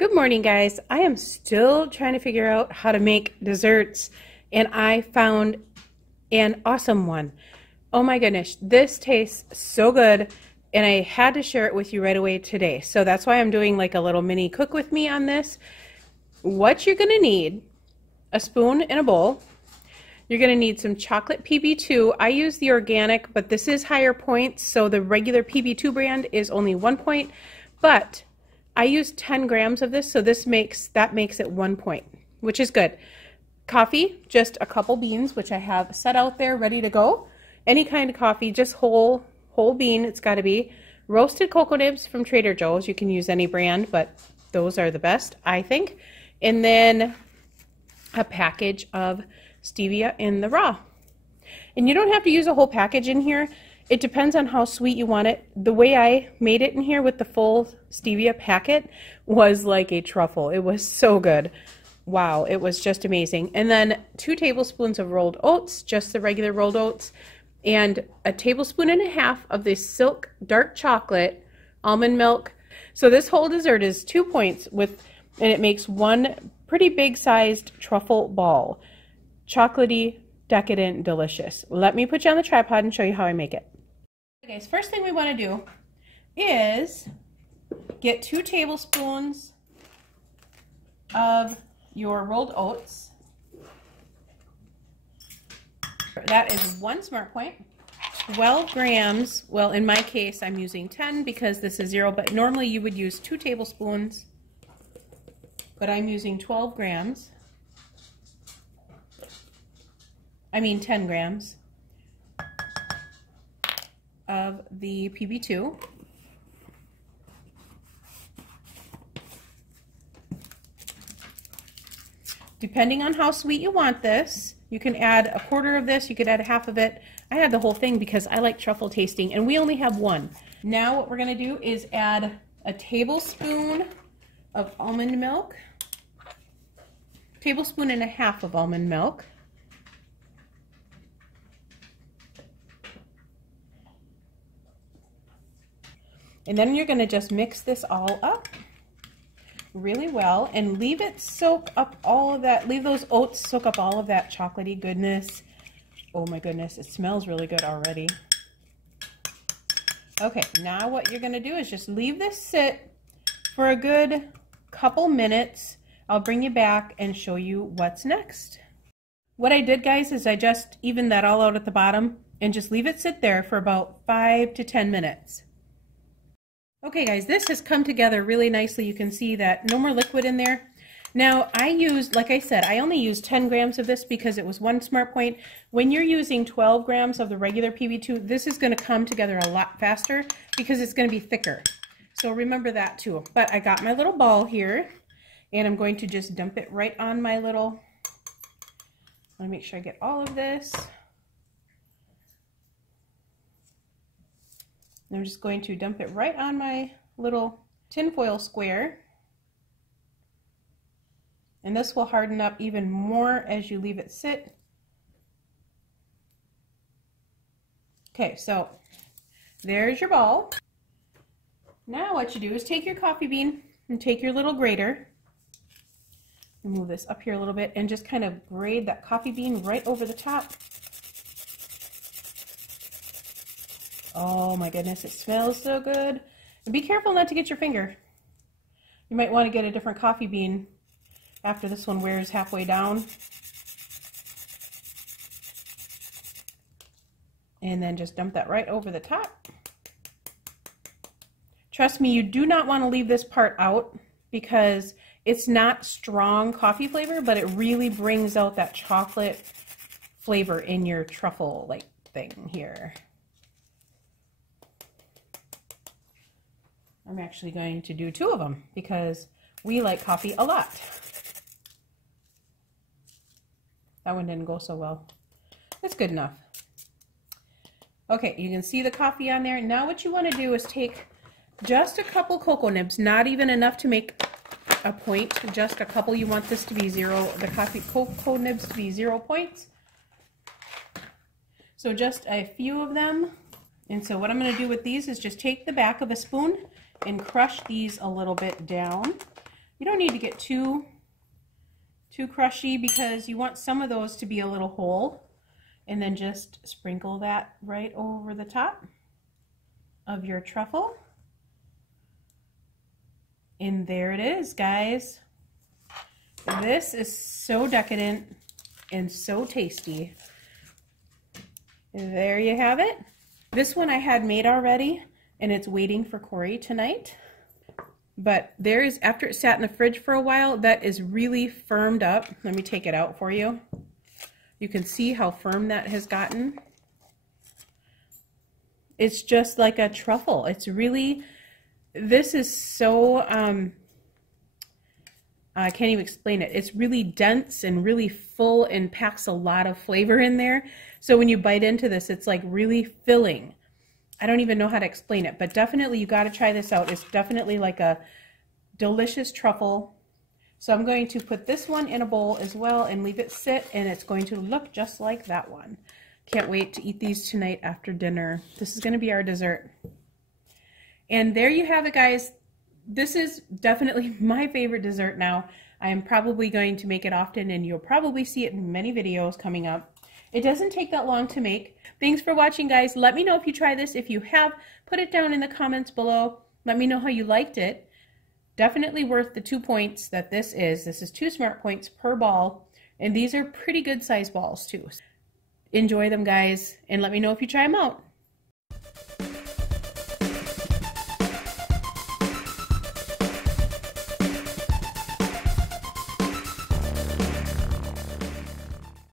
Good morning, guys. I am still trying to figure out how to make desserts, and I found an awesome one. Oh my goodness, this tastes so good, and I had to share it with you right away today. So that's why I'm doing like a little mini cook with me on this. What you're gonna need: a spoon and a bowl. You're gonna need some chocolate PB2. I use the organic, but this is higher points, so the regular PB2 brand is only 1 point, but I use 10 grams of this, so that makes it 1 point, which is good. Coffee, just a couple beans, which I have set out there ready to go. Any kind of coffee, just whole bean, it's got to be. Roasted cocoa nibs from Trader Joe's. You can use any brand, but those are the best, I think. And then a package of stevia in the raw. And you don't have to use a whole package in here. It depends on how sweet you want it. The way I made it in here with the full stevia packet was like a truffle. It was so good. Wow, it was just amazing. And then 2 tablespoons of rolled oats, just the regular rolled oats, and a tablespoon and a half of this silk dark chocolate almond milk. So this whole dessert is 2 points and it makes one pretty big sized truffle ball. Chocolatey, decadent, delicious. Let me put you on the tripod and show you how I make it. Okay, guys, first thing we want to do is get 2 tablespoons of your rolled oats. That is 1 smart point. 12 grams, well, in my case I'm using 10 because this is 0, but normally you would use 2 tablespoons, but I'm using 12 grams. I mean 10 grams of the PB2. Depending on how sweet you want this, you can add a quarter of this, you could add a half of it. I had the whole thing because I like truffle tasting, and we only have 1. Now what we're going to do is add a tablespoon of almond milk, tablespoon and a half of almond milk, and then you're going to just mix this all up really well and leave it soak up all of that. Leave those oats soak up all of that chocolatey goodness. Oh my goodness, it smells really good already. Okay, now what you're going to do is just leave this sit for a good couple minutes. I'll bring you back and show you what's next. What I did, guys, is I just evened that all out at the bottom and just leave it sit there for about 5 to 10 minutes. Okay, guys, this has come together really nicely. You can see that no more liquid in there. Now, I used, like I said, I only used 10 grams of this because it was 1 smart point. When you're using 12 grams of the regular PB2, this is going to come together a lot faster because it's going to be thicker. So remember that too. But I got my little ball here, and I'm going to just dump it right on my little, let me make sure I get all of this. I'm just going to dump it right on my little tinfoil square. And this will harden up even more as you leave it sit. Okay, so there's your ball. Now what you do is take your coffee bean and take your little grater. Move this up here a little bit and just kind of grate that coffee bean right over the top. Oh my goodness, it smells so good. And be careful not to get your finger. You might want to get a different coffee bean after this one wears halfway down. And then just dump that right over the top. Trust me, you do not want to leave this part out because it's not strong coffee flavor, but it really brings out that chocolate flavor in your truffle-like thing here. I'm actually going to do 2 of them because we like coffee a lot. That one didn't go so well. That's good enough. Okay, you can see the coffee on there. Now what you want to do is take just a couple cocoa nibs, not even enough to make a point, just a couple. You want this to be 0, the cocoa nibs to be 0 points. So just a few of them. And so what I'm going to do with these is just take the back of a spoon and crush these a little bit down You don't need to get too crushy because you want some of those to be a little whole. And then just sprinkle that right over the top of your truffle. And there it is, guys. This is so decadent and so tasty. There you have it. This one I had made already, and it's waiting for Corey tonight. But there is, after it sat in the fridge for a while, that is really firmed up. Let me take it out for you. You can see how firm that has gotten. It's just like a truffle. It's really, this is so, I can't even explain it. It's really dense and really full and packs a lot of flavor in there. So when you bite into this, it's like really filling. I don't even know how to explain it, but definitely you got to try this out. It's definitely like a delicious truffle. So I'm going to put this one in a bowl as well and leave it sit, and it's going to look just like that one. Can't wait to eat these tonight after dinner. This is going to be our dessert. And there you have it, guys. This is definitely my favorite dessert now. I am probably going to make it often, and you'll probably see it in many videos coming up. It doesn't take that long to make. Thanks for watching, guys. Let me know if you try this. If you have, put it down in the comments below. Let me know how you liked it. Definitely worth the 2 points that this is. This is 2 smart points per ball, and these are pretty good size balls too. Enjoy them, guys, and let me know if you try them out.